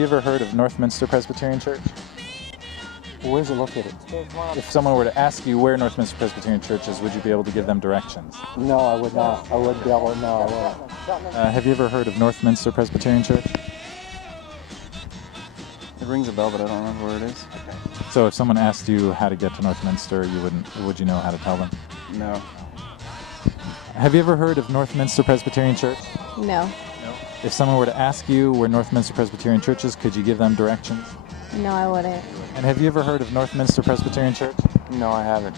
you ever heard of Northminster Presbyterian Church? Where's it located? If someone were to ask you where Northminster Presbyterian Church is, would you be able to give them directions? No, I would not. I wouldn't be able to know. I wouldn't. Have you ever heard of Northminster Presbyterian Church? It rings a bell, but I don't remember where it is. Okay. So if someone asked you how to get to Northminster, would you know how to tell them? No. Have you ever heard of Northminster Presbyterian Church? No. No. If someone were to ask you where Northminster Presbyterian Church is, could you give them directions? No, I wouldn't. And have you ever heard of Northminster Presbyterian Church? No, I haven't.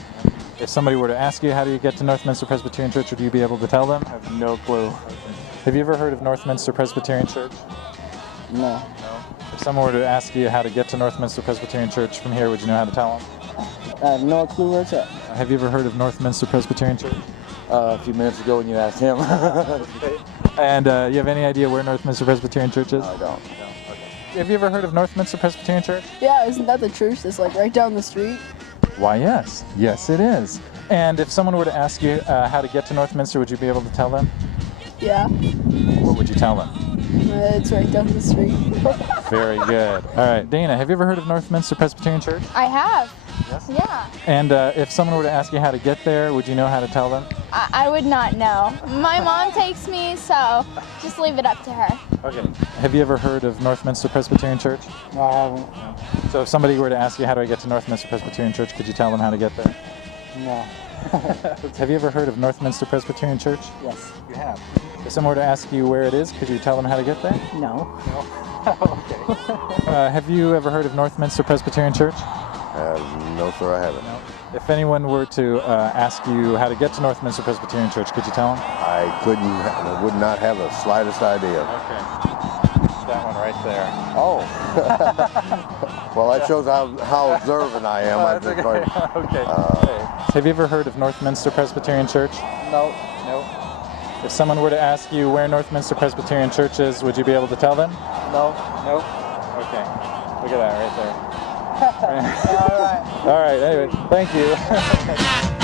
If somebody were to ask you how do you get to Northminster Presbyterian Church, would you be able to tell them? I have no clue. Have you ever heard of Northminster Presbyterian Church? No. No. If someone were to ask you how to get to Northminster Presbyterian Church from here, would you know how to tell them? I have no clue where it's at. Have you ever heard of Northminster Presbyterian Church? A few minutes ago when you asked him. And you have any idea where Northminster Presbyterian Church is? I don't. Have you ever heard of Northminster Presbyterian Church? Yeah, isn't that the church that's like right down the street? Why, yes. Yes, it is. And if someone were to ask you how to get to Northminster, would you be able to tell them? Yeah, What would you tell them? it's right down the street. Very good. All right, Dana, have you ever heard of Northminster Presbyterian Church? I have. Yes. Yeah. And if someone were to ask you how to get there, would you know how to tell them? I would not know. My mom takes me, so just leave it up to her. Okay. Have you ever heard of Northminster Presbyterian Church? No, I haven't. So if somebody were to ask you how do I get to Northminster Presbyterian Church, could you tell them how to get there? No. Have you ever heard of Northminster Presbyterian Church? Yes. You have. If someone were to ask you where it is, could you tell them how to get there? No. Okay. Have you ever heard of Northminster Presbyterian Church? No, sir, I haven't. If anyone were to ask you how to get to Northminster Presbyterian Church, could you tell them? I would not have the slightest idea. Okay. That one right there. Oh. Well, that shows how observant I am. I just Okay. Okay. Have you ever heard of Northminster Presbyterian Church? No. No. If someone were to ask you where Northminster Presbyterian Church is, would you be able to tell them? No. Nope. Okay. Look at that right there. All right. All right. Anyway, thank you.